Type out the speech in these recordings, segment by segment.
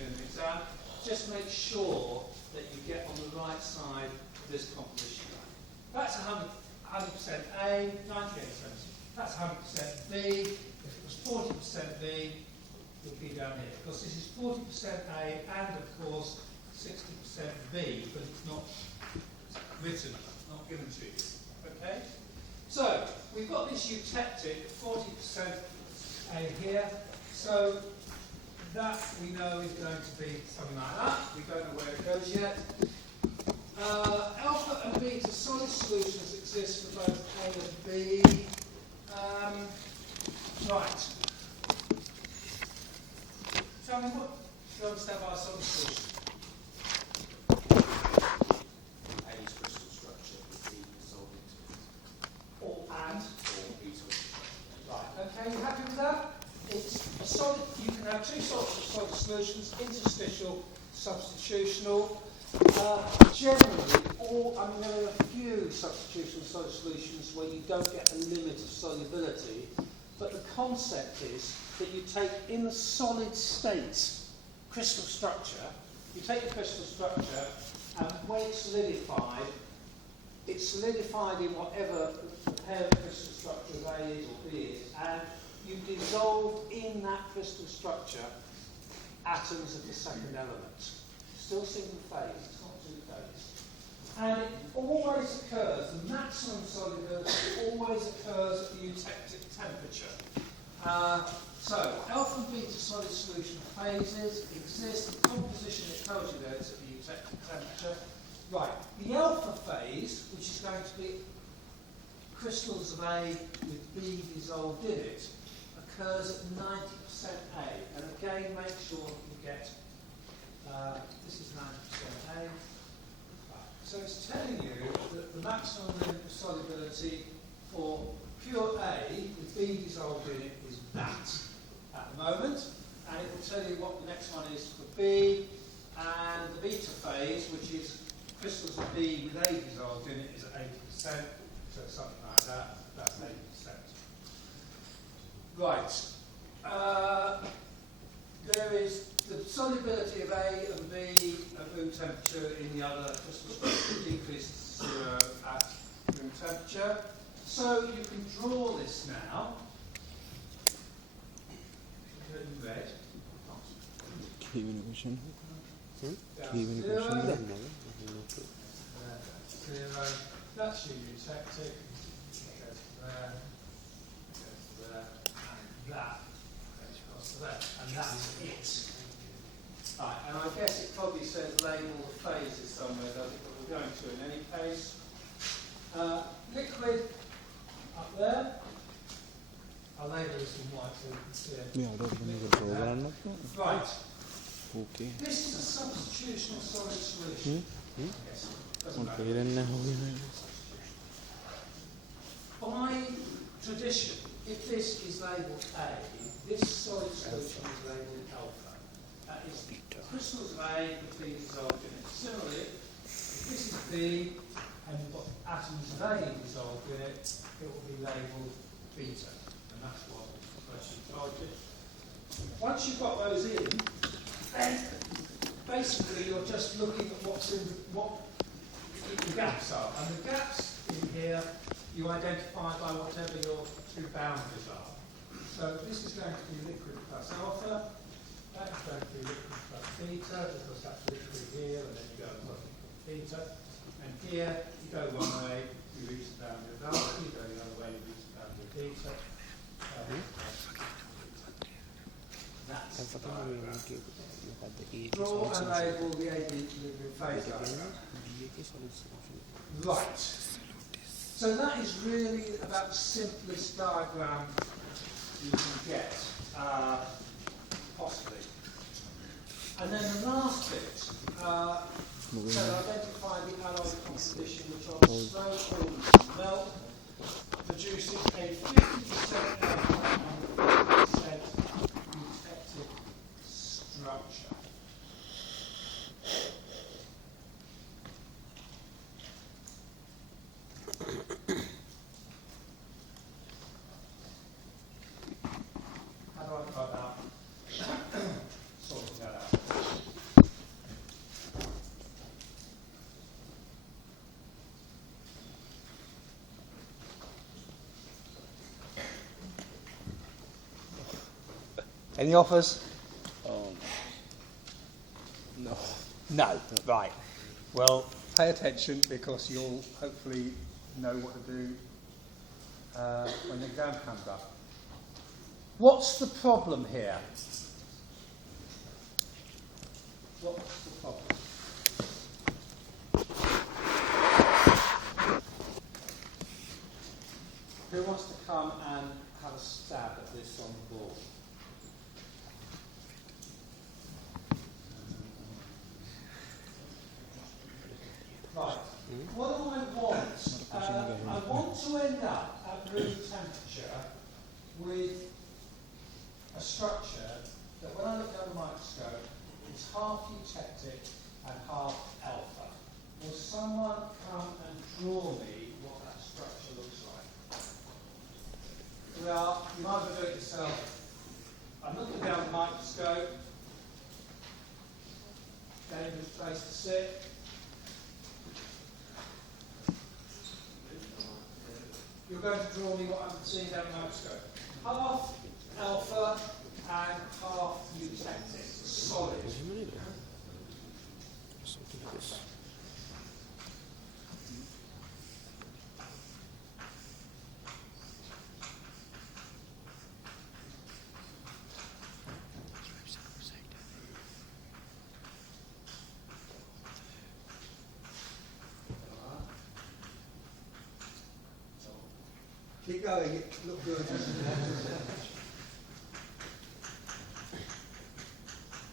in an exam, just make sure that you get on the right side of this composition line. That's 100% A, 98%. That's 100% B. If it was 40% B, it would be down here. Because this is 40% A and, of course, 60% B, but it's not written, not given to you. Okay? So, we've got this eutectic 40% A here. So, that we know is going to be something like that. We don't know where it goes yet. Alpha and beta solid solutions exist for both A and B. Right. Tell me what you understand by a solid solution. A's crystal structure with B dissolved into it. Or B's crystal structure. Right. Okay, you happy with that? It's a solid. You can have two sorts of solid solutions: interstitial, substitutional. Generally, there are a few substitutional solid solutions where you don't get a limit of solubility, but the concept is that you take in the solid state crystal structure, you take the crystal structure, and when it's solidified in whatever the parent crystal structure of A is or B is, and you dissolve in that crystal structure atoms of the second element. Still single phase, it's not two phase. And it always occurs, the maximum solubility always occurs at the eutectic temperature. So, alpha and beta solid solution phases exist. The composition it tells you there is at the eutectic temperature. Right, the alpha phase, which is going to be crystals of A with B dissolved in it, occurs at 90% A. And again, make sure that you get this is 90% A. Right. So it's telling you that the maximum limit of solubility for pure A with B dissolved in it is that at the moment. And it will tell you what the next one is for B. And the beta phase, which is crystals of B with A dissolved in it, is at 80%. So something like that. That's 80%. Right. There is the solubility of A and B at room temperature in the other crystal structure decreases to 0 at room temperature. So you can draw this now. In red. Zero. That's your eutectic. Goes to there. Goes to there. And that. And that's it. Right, and I guess it probably says label the phases somewhere, doesn't it? But we're going to in any case. Liquid up there. I'll label this in white so you can see it. Right. Okay. This is a substitutional solid solution. Yes. Doesn't matter. By tradition, if this is labelled A, this solid solution is labelled alpha. That is crystals of A with B dissolved in it. Similarly, if this is B and you've got atoms of A dissolved in it, it will be labelled beta. And that's what the question told you. Once you've got those in, then basically you're just looking at what the gaps are. And the gaps in here you identify by whatever your two boundaries are. So this is going to be liquid plus alpha, that is going to be liquid plus beta, because that's liquid here, and then you go plus beta. And here, you go one way, you reach the boundary of alpha, you go the other way, you reach the boundary of beta. That's the diagram. Draw and label the AB phase diagram. Right. So that is really about the simplest diagram you can get, possibly. And then the last bit, so identify the alloy composition which on slow coolness melt produces a 50% alpha and 50% eutectic structure. How do I go about sorting that out? Any offers? No. No. Right. Well, pay attention because you'll hopefully know what to do when the exam comes up. What's the problem here? What's the problem? Who wants to come and have a stab at this on the board? Right. What do I want? I want to end up at room temperature with a structure that when I look down the microscope is half eutectic and half alpha. Will someone come and draw me what that structure looks like? Well, you might as well do it yourself. I'm looking down the microscope. Dangerous place to sit. You're going to draw me what I'm seeing down the microscope. Half alpha and half eutectic, solid. Keep going, it looked good.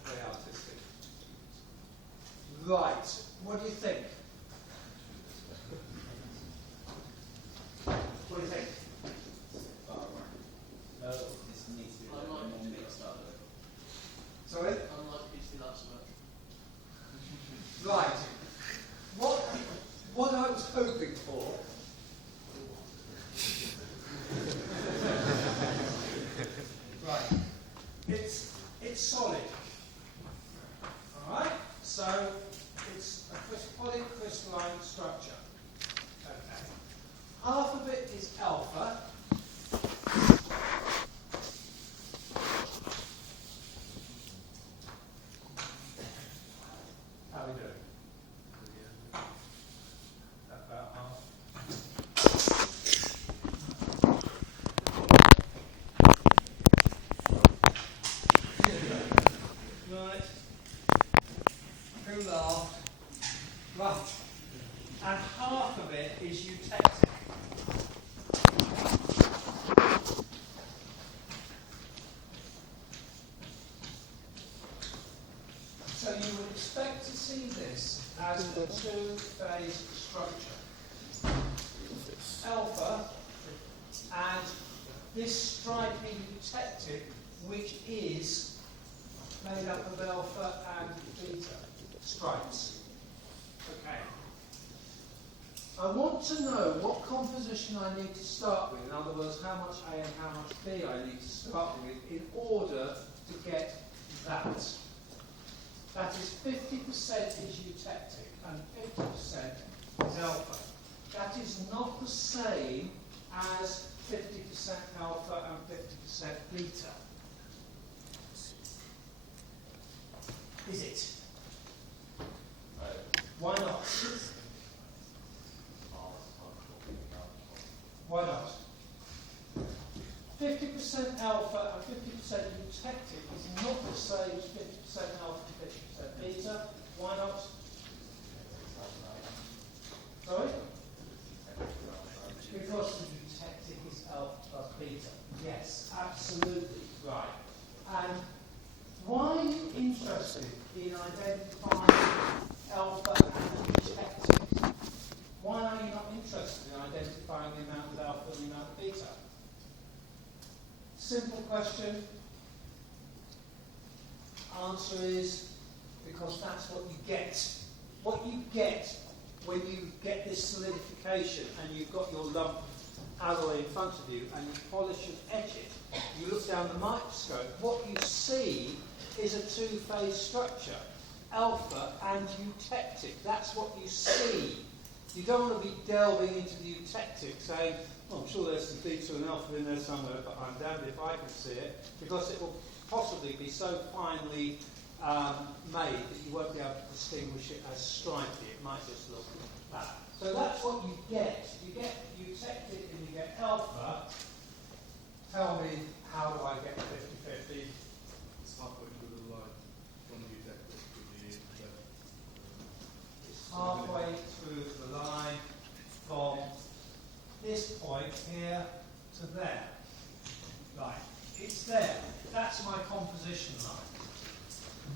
Very artistic. Right, what do you think? What do you think? No. This needs to be a bit start. Sorry? Unlikely to be that smart. Right. What I was hoping for right. It's solid. Alright? So it's a polycrystalline structure. Okay. Half of it is alpha. How are we doing? About half. Right. Who laughed? Right. And half of it is eutectic. So you would expect to see this as a two-phase structure. Alpha and this stripy eutectic, which is made up of alpha and beta stripes. Okay. I want to know what composition I need to start with. In other words, how much A and how much B I need to start with in order to get that. That is 50% is eutectic and 50% is alpha. That is not the same as 50% alpha and 50% beta. Is it? Why not? Why not? 50% alpha and 50% eutectic is not the same as 50% alpha and 50% beta. Why not? Sorry? Because the eutectic is alpha plus beta. Yes, absolutely right. And why are you interested in identifying alpha and eutectic? Why are you not interested in identifying the amount of alpha and the amount of beta? Simple question. Answer is because that's what you get. What you get when you get this solidification and you've got your lump alloy in front of you and you polish and etch it, you look down the microscope, what you see is a two-phase structure, alpha and eutectic. That's what you see. You don't want to be delving into the eutectic saying, oh, I'm sure there's some beta and alpha in there somewhere, but I'm damned if I can see it, because it will possibly be so finely made that you won't be able to distinguish it as stripy. It might just look like that. So that's what you get. You eutectic and you get alpha. Tell me, how do I get 50-50? It's halfway through the line from the eutectic to the left. It's halfway through the line from this point here to there. Right, it's there. That's my composition line.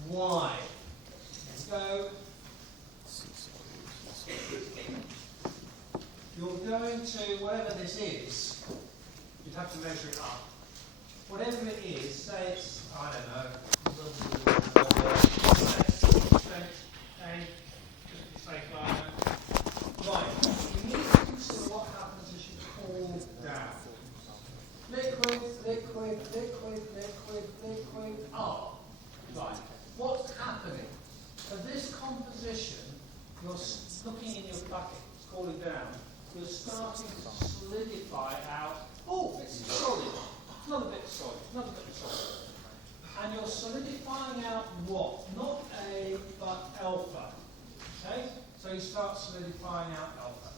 Why? Let's go. You're going to, whatever this is, you'd have to measure it up. Whatever it is, say it's, I don't know, right, you need to consider what happens as you cool down. Liquid, liquid, liquid, liquid, liquid, up. Right, what's happening? For this composition, you're looking in your bucket, it's cooling down, you're starting to solidify out. Oh, this is solid. Another bit solid, another bit solid. And you're solidifying out what? Not A, but alpha. Okay? So you start solidifying out alpha.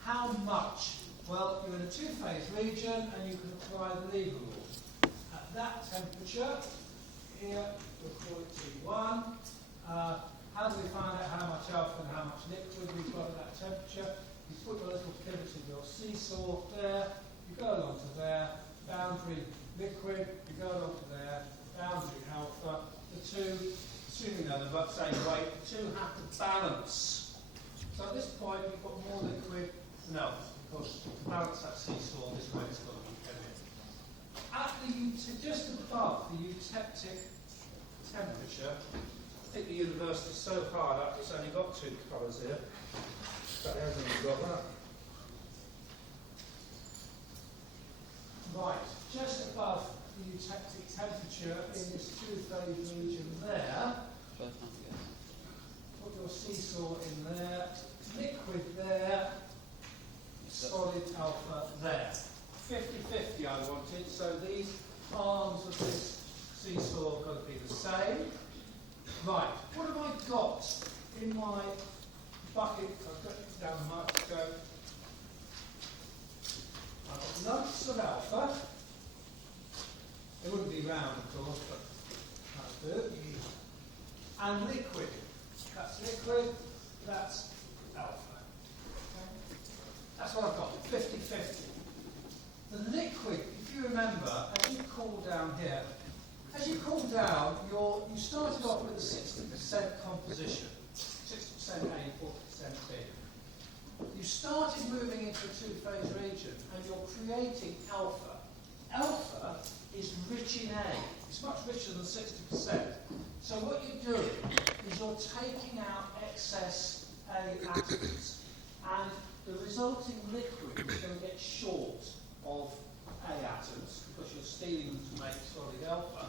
How much? Well, you're in a two-phase region and you can apply the Lever rule. At that temperature, here, we'll call it T1. How do we find out how much alpha and how much liquid we've got at that temperature? You put your little pivot in your seesaw there, you go along to there, boundary liquid, you go along to there, boundary alpha. The two, assuming they're the same weight, the two have to balance. So at this point, you've got more liquid than alpha, because to balance that seesaw, this way it's got to be heavy. At the just above the eutectic temperature, I think the university's so hard up, it's only got two colours here. But it hasn't even got that. Right, just above the eutectic temperature in this two-phase region there, put your seesaw in there, liquid there, solid alpha there. 50-50 I wanted, so these arms of this seesaw have got to be the same. Right, what have I got in my bucket? I've got it down the microscope. I've got lumps of alpha. They wouldn't be round, of course, but that's good. And liquid. That's liquid, that's alpha. Okay? That's what I've got, 50-50. The liquid, if you remember, as you cool down here, as you cool down, you started off with a 60% composition. 60% A, 40% B. You started moving into a two-phase region and you're creating alpha. Alpha is rich in A. It's much richer than 60%. So what you're doing is you're taking out excess A atoms and the resulting liquid is going to get short of A atoms because you're stealing them to make solid alpha.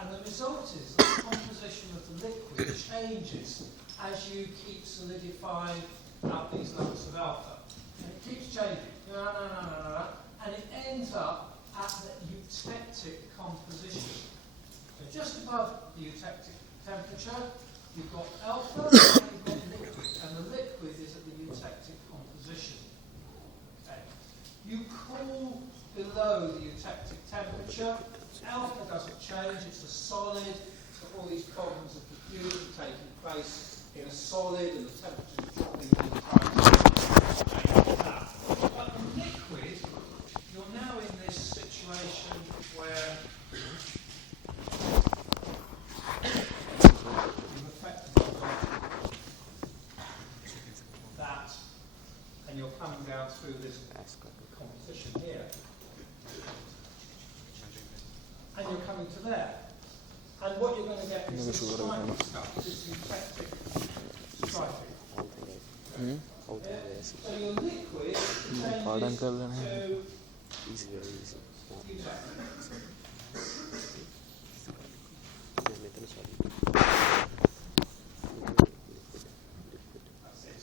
And the result is that the composition of the liquid changes as you keep solidifying out these lumps of alpha. And it keeps changing. And it ends up at the eutectic composition. So just above the eutectic temperature, you've got alpha and you've got liquid. And the liquid is at the eutectic composition. Okay. You cool below the eutectic temperature. Alpha doesn't change, it's a solid. So all these problems of diffusion taking place in a solid and the temperature is dropping all the time. But the liquid, you're now in this situation where you've effectively got that, and you're coming down through this composition here. And you're coming to there. And what you're going to get is this striping stuff. This is eutectic striping. So your liquid changes to eutectic. That's it.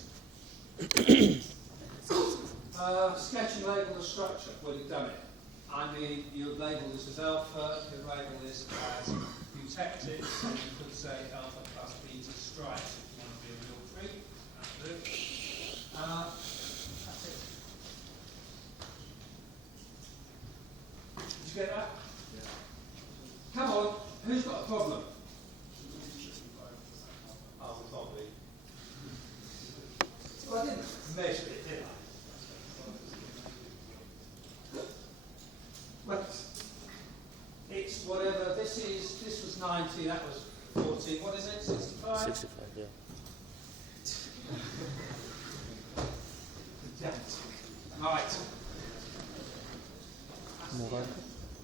Sketch and label the structure. Well, you've done it. I mean, you label this as alpha, you label this as detect it, then you could say alpha plus beta stripes if you want to be a real freak. Absolutely. That's it. Did you get that? Come on, who's got a problem? Oh, probably. Well, I didn't measure it, did I? Well, it's whatever. This was 90, that was 40. What is it? 65? 65, yeah. Yeah. Right.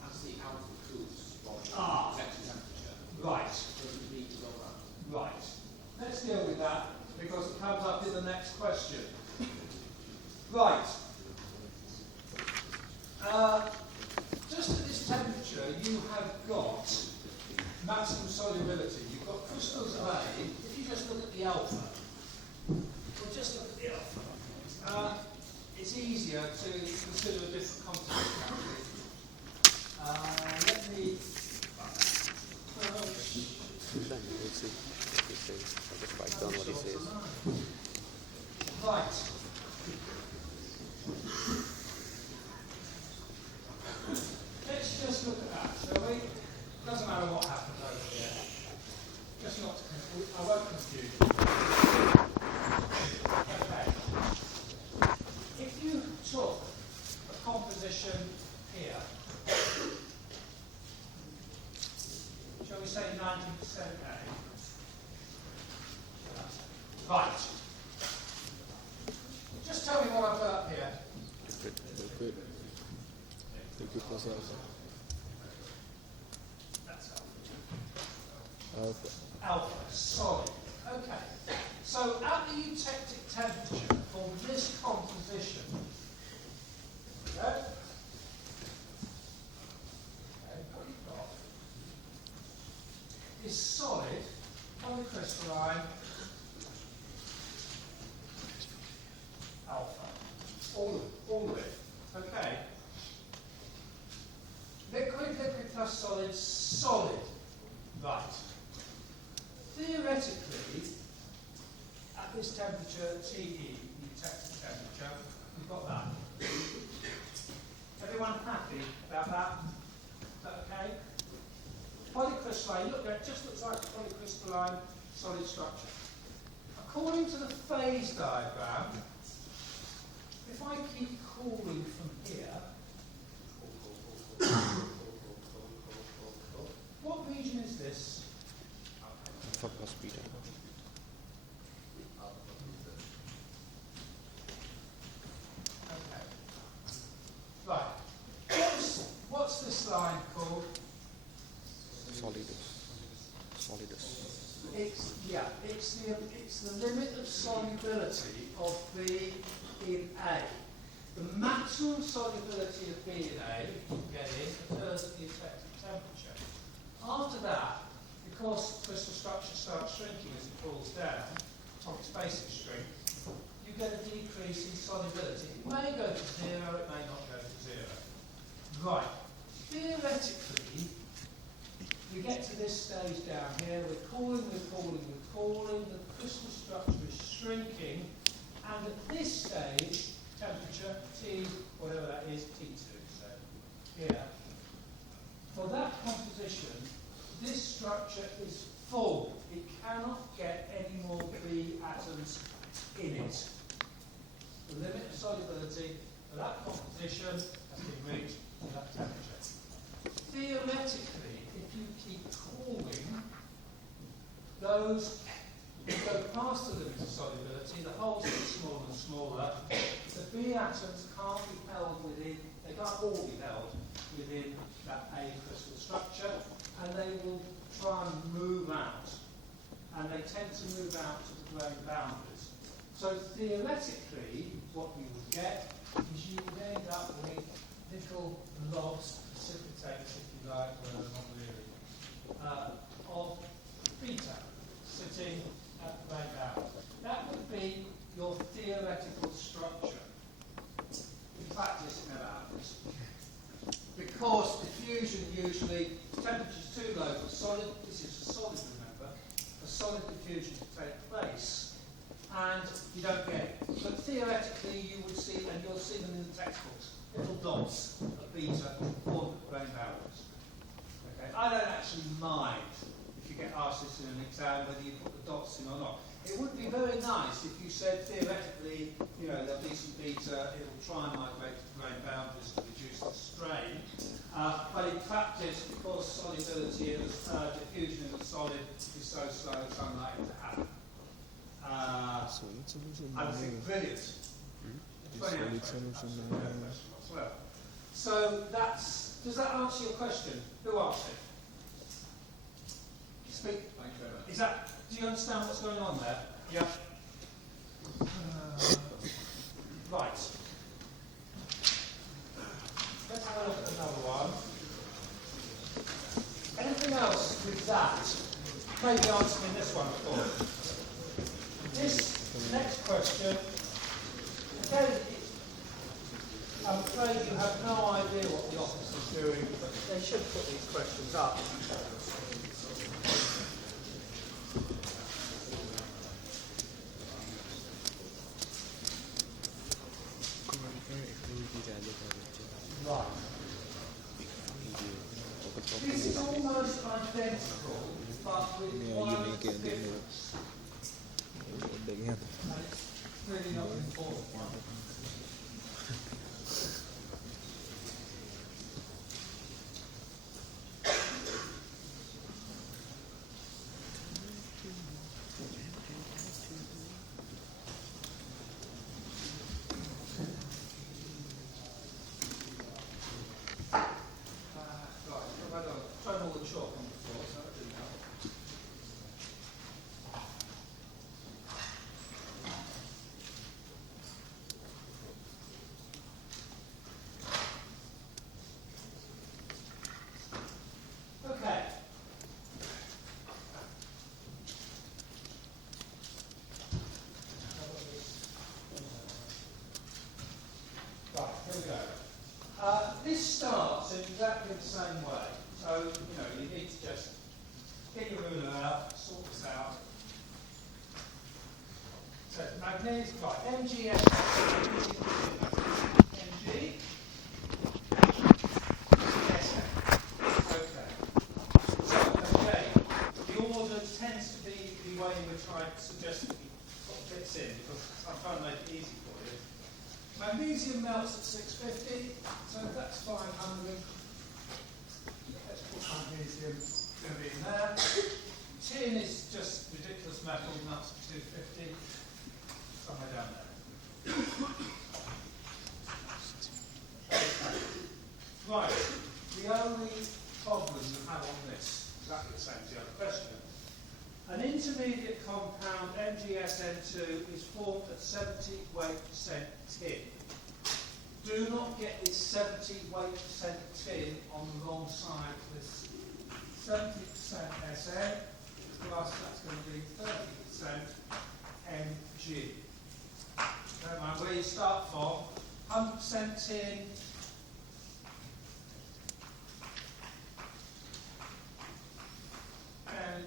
That's the altitude spot. Ah. Effective temperature. Right. So you need to go around. Right. Let's deal with that because it comes up in the next question. Right. Just at this temperature, you have got maximum solubility. You've got crystals of A. If you just look at the alpha, or just look at the alpha, it's easier to consider a different composition. Let me. We'll see. He says, I'll just write down what he says. Right. Let's just look at that, shall we? Doesn't matter what happens over here. Just not to confuse. I won't confuse you. Okay. If you took a composition here, shall we say 90% A? Right. Just tell me what I've got up here. Good. Good plus alpha. That's Alpha. alpha, solid. Okay. So at the eutectic temperature for this composition, okay, what you've got is solid, polycrystalline, alpha. All of it. Okay. Liquid plus solid, solid. Right. Theoretically, at this temperature, TE, eutectic temperature, we've got that. Everyone happy about that? Is that okay? Polycrystalline, look, it just looks like a polycrystalline solid structure. According to the phase diagram, if I keep cooling from here, what region is this? Alpha plus beta. Okay. Right. What's this line called? Solidus. It's the limit of solubility of B in A. The maximum solubility of B in A you can get in occurs at the effective temperature. After that, because crystal structure starts shrinking as it cools down, of its basic strength, you get a decrease in solubility. It may go to zero, it may not go to zero. Right. Theoretically, we get to this stage down here, we're cooling, the crystal structure is shrinking, and at this stage, temperature, T, whatever that is, T2, so here, for that composition, this structure is full. It cannot get any more B atoms in it. The limit of solubility for that composition has been reached at that temperature. Theoretically, if you keep cooling, those go past the limit of solubility, the holes get smaller and smaller, the B atoms can't be held within, they can't all be held within that A crystal structure, and they will try and move out. And they tend to move out to the grain boundaries. So theoretically, what you would get is you would end up with little lobs, precipitates, if you like, well, not really, of beta sitting at the grain boundary. That would be your theoretical structure. In practice, it never happens. Because diffusion usually, temperature's too low for solid, this is diffusion to take place, and you don't get it. But theoretically, you would see, and you'll see them in the textbooks, little dots of beta formed at grain boundaries. Okay, I don't actually mind if you get asked this in an exam whether you put the dots in or not. It would be very nice if you said theoretically, you know, there'll be some beta, it will try and migrate to grain boundaries to reduce the strain. But in practice, because solubility and diffusion in the solid is so slow, it's unlikely to happen. I would think brilliant. 28 questions, no question whatsoever. So that's, does that answer your question? Who asked it? Speak. Thank you very much. Is that, do you understand what's going on there? Yeah. Right. Let's have a look at another one. Anything else with that? Maybe answering this one, of course. This next question, again, I'm afraid you have no idea what the office is doing, but they should put these questions up. Right. This is almost identical, but with one difference. And it's really not an important one. This starts in exactly the same way. So, you know, you need to just get your ruler out, sort this out. So, magnesium, right, MgS, Mg, Sn. Okay. So, again, the order tends to be the way in which I suggest that you put bits in, because I'm trying to make it easy for you. Magnesium melts at 650, so that's 500. Let's put magnesium going to be in there. Tin is just ridiculous metal, melts at 250, somewhere down there. Okay. Right, the only problem you have on this, exactly the same as the other question. An intermediate compound, MgSN2, is formed at 70 weight percent tin. Do not get this 70 weight percent tin on the wrong side of this. 70% Sn, plus that's going to be 30% Mg. Don't mind where you start from. 100% tin. And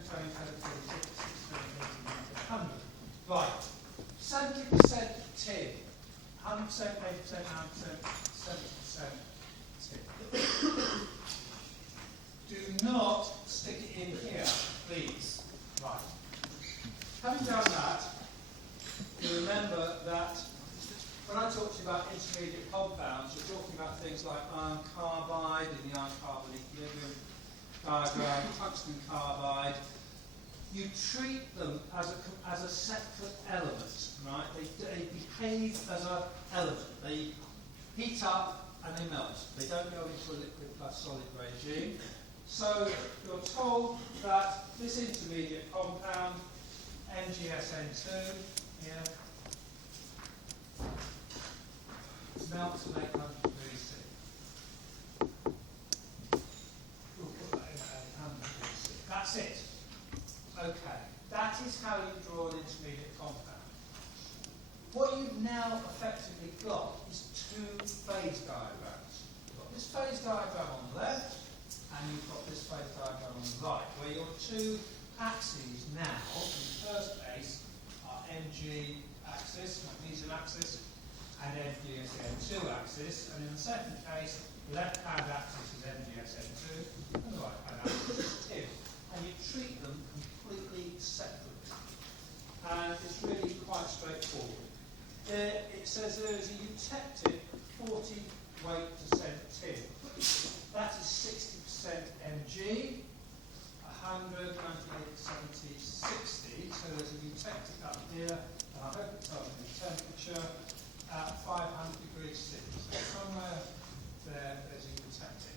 100. Right. 70% tin. 100%, 80%, 90%, 70% tin. Do not stick it in here, please. Right. Having done that, you remember that when I talked to you about intermediate compounds, you're talking about things like iron carbide in the iron carbon equilibrium diagram, tungsten carbide. You treat them as a separate element, right? They behave as an element. They heat up and they melt. They don't go into a liquid plus solid regime. So you're told that this intermediate compound, MgSN2, here, melts at 800 degrees C. We'll put that in at 800 degrees C. That's it. Okay, that is how you draw an intermediate compound. What you've now effectively got is two phase diagrams. You've got this phase diagram on the left, and you've got this phase diagram on the right, where your two axes now, in the first case, are Mg axis, magnesium axis, and MgSN2 axis, and in the second case, the left-hand axis is MgSN2, and the right-hand axis is tin. And you treat them completely separately. And it's really quite straightforward. It says there is a eutectic 40 weight percent tin. That is 60% Mg, 100, 98, 70, 60. So there's a eutectic up here, and I hope it tells me the temperature at 500 degrees C. So somewhere there's a eutectic.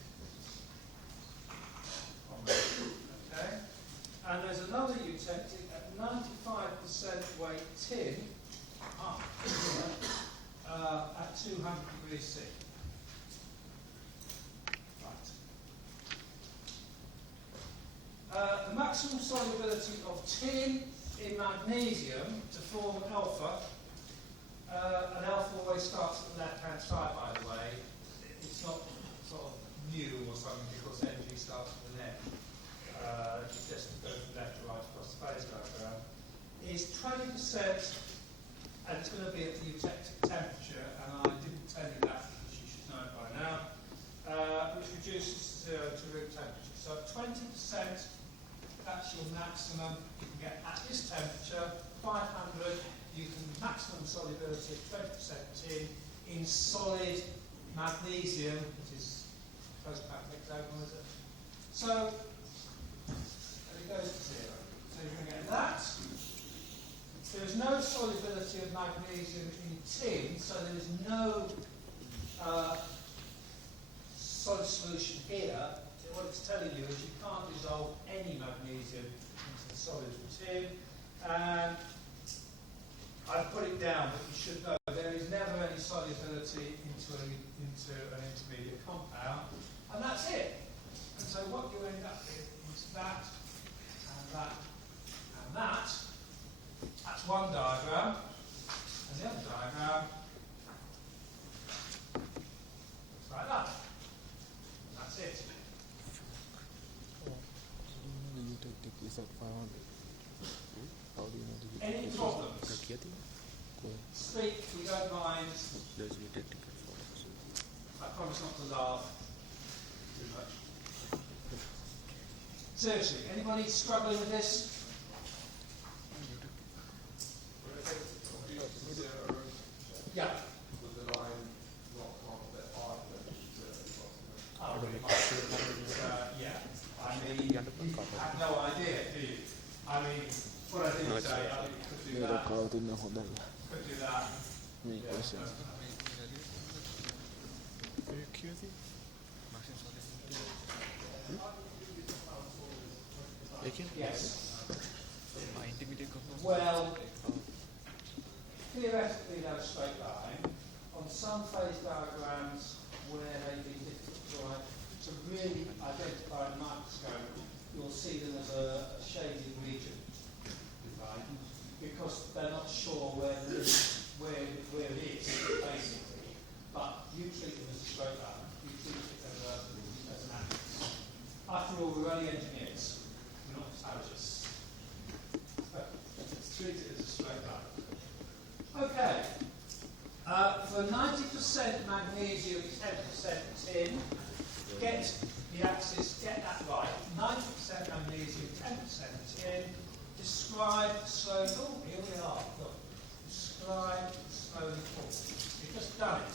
Okay? And there's another eutectic at 95% weight tin at 200 degrees C. Right. The maximum solubility of tin in magnesium to form alpha, and alpha always starts at the left-hand side, by the way. It's not sort of new or something because Mg starts with an M. You just go from left to right across the phase diagram. Is 20%, and it's going to be at the eutectic temperature, and I didn't tell you that because you should know it by now, which reduces to room temperature. So 20%, that's your maximum you can get at this temperature. 500, you can maximum solubility of 20% tin in solid magnesium, which is post-packed hexagonal, is it? So, it goes to 0. So you're going to get that. There is no solubility of magnesium in tin, so there is no solid solution here. What it's telling you is you can't dissolve any magnesium into the solid of tin. And I've put it down, but you should know there is never any solubility into an intermediate compound, and that's it. And so what you end up with is that, and that, and that. That's one diagram, and the other diagram looks like that. And that's it. The eutectic is at 500. How do you know the Any problems? Speak if you don't mind. There's eutectic at 400. I promise not to laugh too much. Seriously, anybody struggling with this? Yeah. With the line not on the art, Oh, really? Yeah. I mean, you have no idea, do you? I mean, what I did say, I think you could do that. Could do that. Any questions? Yes. Well, theoretically they're a straight line. On some phase diagrams where they've been difficult to really identify in a microscope, you'll see them as a shaded region, right? Because they're not sure where it is, basically. But you treat them as a straight line. You treat it as an axis. After all, we're only engineers. We're not astrologists. Let's treat it as a straight line. Okay. For 90% magnesium, 10% tin, get the axis, get that right. 90% magnesium, 10% tin. Describe slowly. Oh, here we are. Look. Describe slowly forward. You've just done it.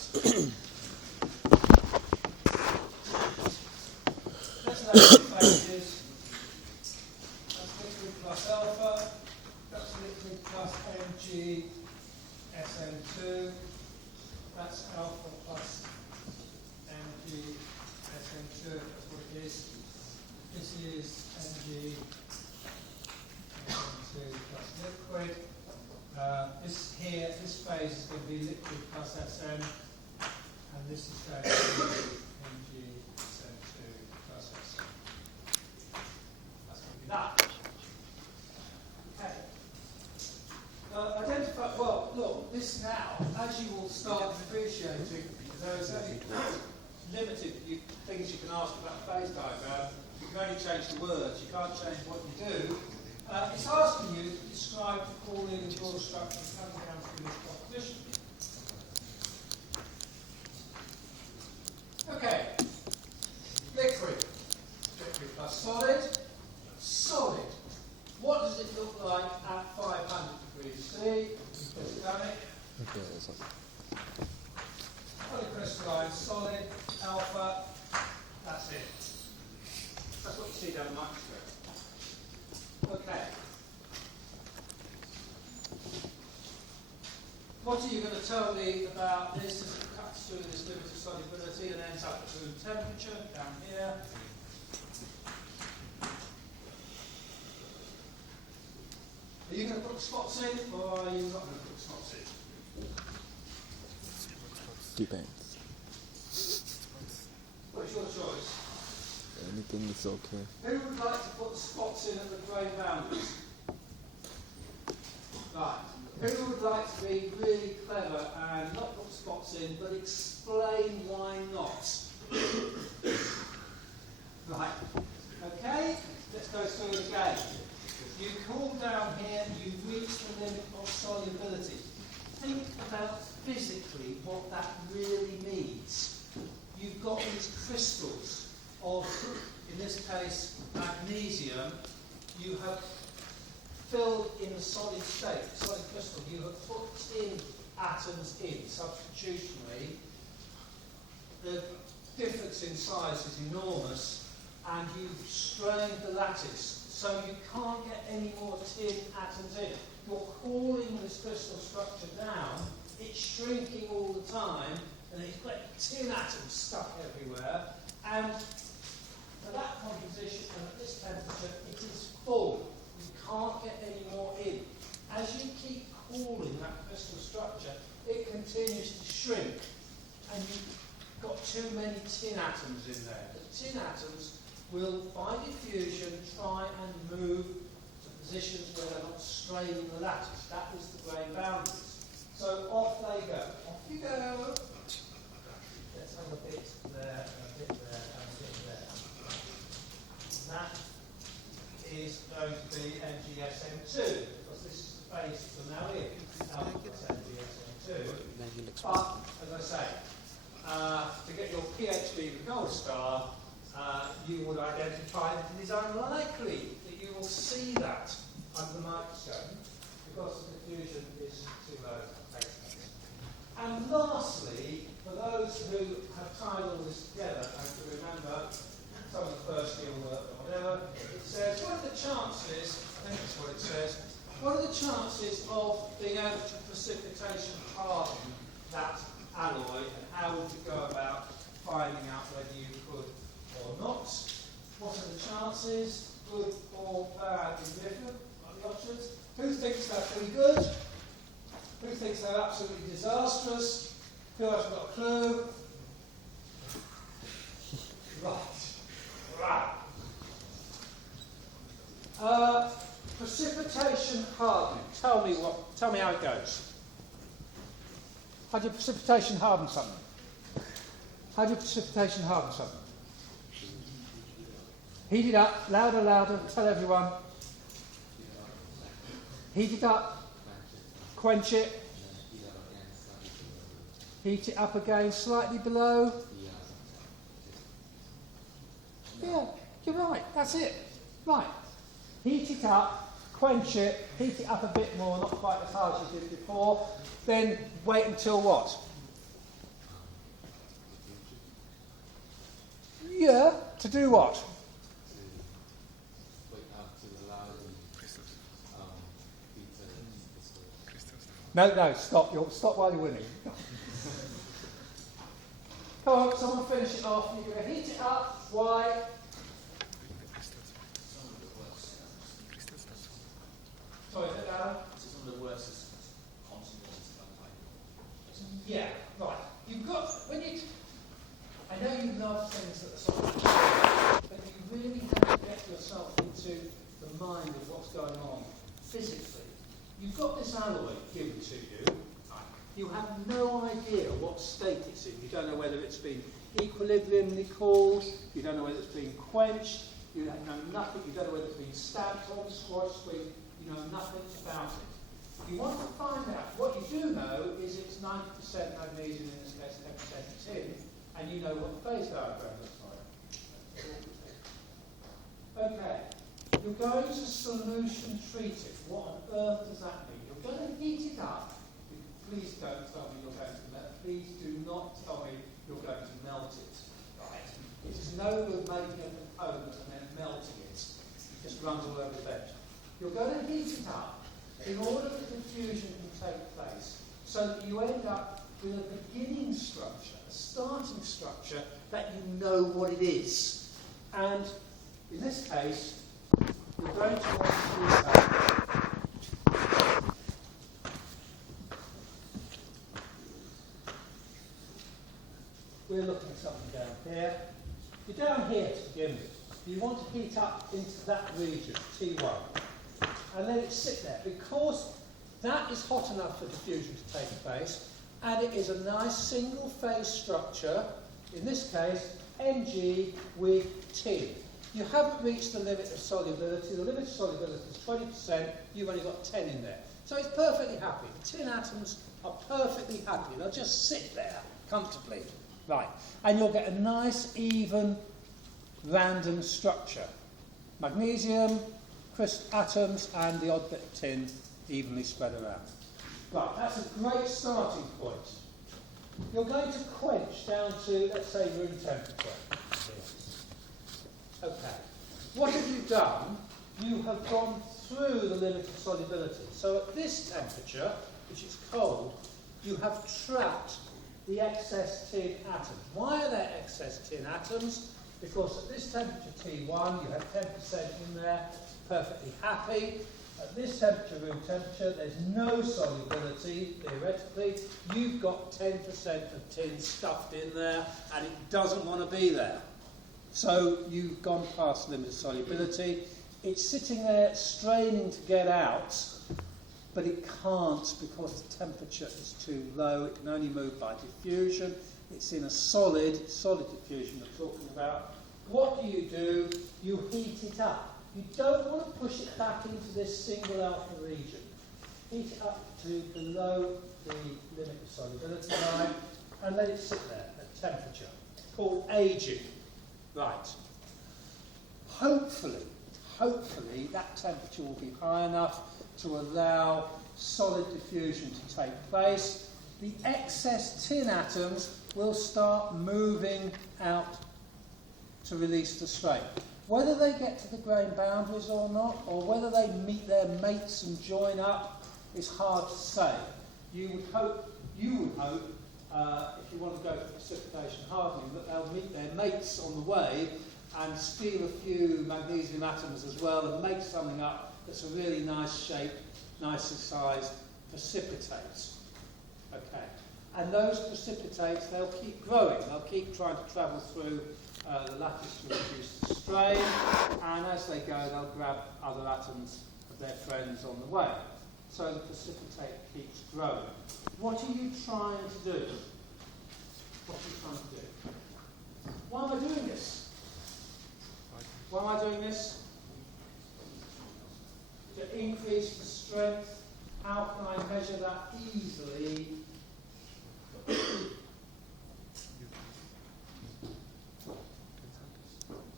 Let's load the phases. That's liquid plus alpha. That's liquid plus Mg SN2. That's alpha plus Mg SN2. That's what it is. This is Mg SN2 plus liquid. This phase is going to be liquid plus Sn, and this is going to be Mg SN2 plus Sn. That's going to be that. Okay. Identify, well, look, this now, as you will start appreciating, there's only limited things you can ask about a phase diagram. You can only change the words, you can't change what you do. It's asking you to describe the cooling and draw structure coming down through this composition. Okay. Liquid. Liquid plus solid. Solid. What does it look like at 500 degrees C? We've done it. Okay, that's all. Polycrystalline, solid, alpha. That's it. That's what you see down the microscope. Okay. What are you going to tell me about this as it cuts through this limit of solubility and ends up at room temperature down here? Are you going to put the spots in, or are you not going to put the spots in? Depends. What's your choice? Anything is okay. Who would like to put the spots in at the grey boundaries? Right. Who would like to be really clever and not put spots in, but explain why not? Right. Okay, let's go through it again. You cool down here, you reach the limit of solubility. Think about physically what that really means. You've got these crystals of, in this case, magnesium. You have filled in the solid state, solid crystal. You have put in atoms in, substitutionally. The difference in size is enormous, and you've strained the lattice, so you can't get any more tin atoms in. You're cooling this crystal structure down, it's shrinking all the time, and it's got tin atoms stuck everywhere, and for that composition and at this temperature, it is full. You can't get any more in. As you keep cooling that crystal structure, it continues to shrink, and you've got too many tin atoms in there. The tin atoms will, by diffusion, try and move to positions where they're not straining the lattice. That is the grain boundaries. So off they go. Off you go. Let's have a bit there, and a bit there, and a bit there. That is going to be NGSM2, because this is the phase we're now in. Alpha plus NGSM2. But, as I say, to get your PhD with gold star, you would identify that it is unlikely that you will see that under the microscope because the diffusion is too low. And lastly, for those who have tied all this together and to remember some of the first year work or whatever, it says, what are the chances, I think that's what it says, what are the chances of being able to precipitation harden that alloy, and how would you go about finding out whether you could or not? What are the chances? Good or bad, indifferent? Are the options? Who thinks they're pretty good? Who thinks they're absolutely disastrous? Who hasn't got a clue? Right. Precipitation hardening. Tell me how it goes. How do you precipitation harden something? How do you precipitation harden something? Heat it up, louder, louder, tell everyone. Heat it up, quench it. Heat it up again, slightly below. Yeah, you're right, that's it. Right. Heat it up, quench it, heat it up a bit more, not quite as hard as you did before. Then wait until what? Yeah, to do what? No, stop. Stop while you're winning. Come on, someone finish it off. You're going to heat it up. Why? Sorry, is it Alan? This is one of the worst consequences of that. Yeah, right. You've got, when you, I know you love things that are sort of, but you really have to get yourself into the mind of what's going on physically. You've got this alloy given to you. You have no idea what state it's in. You don't know whether it's been equilibriumly cooled. You don't know whether it's been quenched. You know nothing, you don't know whether it's been stamped on, squashed, squeezed, you know nothing about it. You want to find out, what you do know is it's 90% magnesium, in this case 10% tin, and you know what the phase diagram looks like. Okay, you're going to solution treat it. What on earth does that mean? You're going to heat it up. Please don't tell me you're going to melt. Please do not tell me you're going to melt it. Right? It is no good making a component and then melting it. It just runs all over the bench. You're going to heat it up in order that diffusion can take place, so that you end up with a beginning structure, a starting structure that you know what it is. And in this case, you're going to want to do that. We're looking at something down here. You're down here to begin with. You want to heat up into that region, T1, and let it sit there, because that is hot enough for diffusion to take place, and it is a nice single phase structure, in this case, Mg with tin. You haven't reached the limit of solubility. The limit of solubility is 20%. You've only got 10 in there. So it's perfectly happy. The tin atoms are perfectly happy. They'll just sit there comfortably. Right. And you'll get a nice, even, random structure. Magnesium, atoms, and the odd bit of tin evenly spread around. Right. That's a great starting point. You're going to quench down to, let's say, room temperature. Okay. What have you done? You have gone through the limit of solubility. So at this temperature, which is cold, you have trapped the excess tin atoms. Why are there excess tin atoms? Because at this temperature T1, you have 10% in there, perfectly happy. At this temperature, room temperature, there's no solubility, theoretically. You've got 10% of tin stuffed in there, and it doesn't want to be there. So you've gone past limit of solubility. It's sitting there straining to get out, but it can't because the temperature is too low. It can only move by diffusion. It's in a solid diffusion we're talking about. What do? You heat it up. You don't want to push it back into this single alpha region. Heat it up to below the limit of solubility line and let it sit there at temperature. Called aging. Right. Hopefully that temperature will be high enough to allow solid diffusion to take place. The excess tin atoms will start moving out to release the strain. Whether they get to the grain boundaries or not, or whether they meet their mates and join up, is hard to say. You would hope, if you want to go for precipitation hardening, that they'll meet their mates on the way and steal a few magnesium atoms as well and make something up that's a really nice shape, nicely sized precipitate. Okay. And those precipitates, they'll keep growing. They'll keep trying to travel through the lattice to reduce the strain, and as they go, they'll grab other atoms of their friends on the way. So the precipitate keeps growing. What are you trying to do? What are you trying to do? Why am I doing this? Why am I doing this? To increase the strength. How can I measure that easily?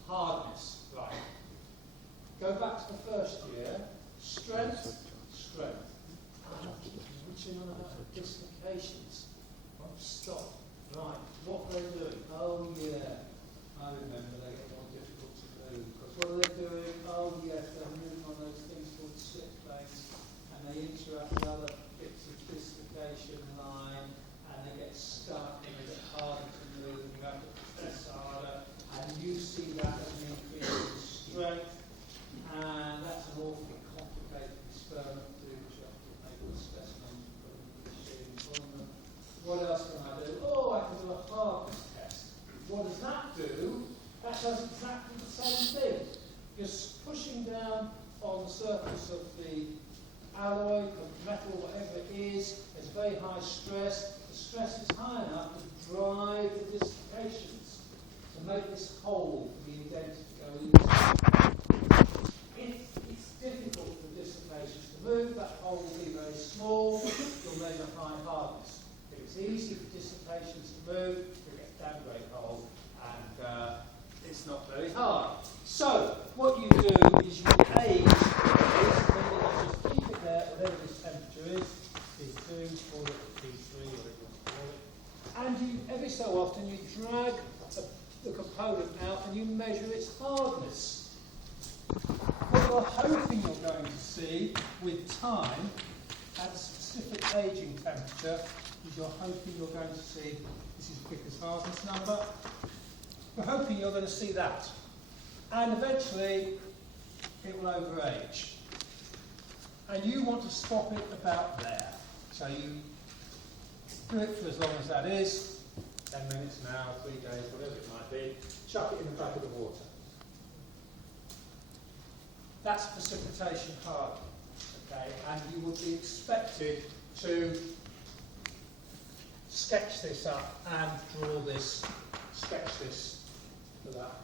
Hardness, right. Go back to the first year. Strength. Reaching on about the dislocations. Stop. Right. What are they doing? Oh yeah. I remember they get more difficult to do. Because what are they doing? Oh yes, they're moving on those things called slip planes, and they interact with other bits of dislocation line, and they get stuck and they get harder to move, and you have to press harder, and you see that as an increase in strength, and that's an awfully complicated experiment to do, which you have to make a specimen and put in the machine on them. What else can I do? Oh, I can do a hardness test. What does that do? That does exactly the same thing. You're pushing down on the surface of the alloy, metal, whatever it is. There's very high stress. The stress is high enough to drive the dislocations, to make this hole for the indented to go If it's difficult for dissipations to move, that hole will be very small, you'll measure high hardness. If it's easy for dissipations to move, you'll get a damn great hole, and it's not very hard. So, what you do is you age this, just keep it there, whatever this temperature is, T2, call it T3, or whatever you want to call it. And you, every so often, you drag the component out and you measure its hardness. What you're hoping you're going to see with time, at a specific aging temperature, is you're hoping you're going to see, this is Picker's hardness number, you're hoping you're going to see that. And eventually, it will overage. And you want to stop it about there. So you do it for as long as that is, 10 minutes, an hour, 3 days, whatever it might be, chuck it in the back of the water. That's precipitation hardening, okay? And you would be expected to sketch this up and draw this, sketch this for that.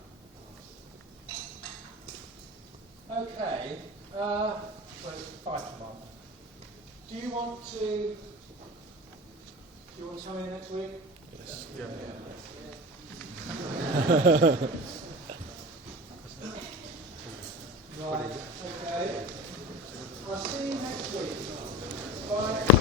Okay, well, it's a fighting one. Do you want to come in next week? Yes. Yeah. Right, okay. I'll see you next week. Bye.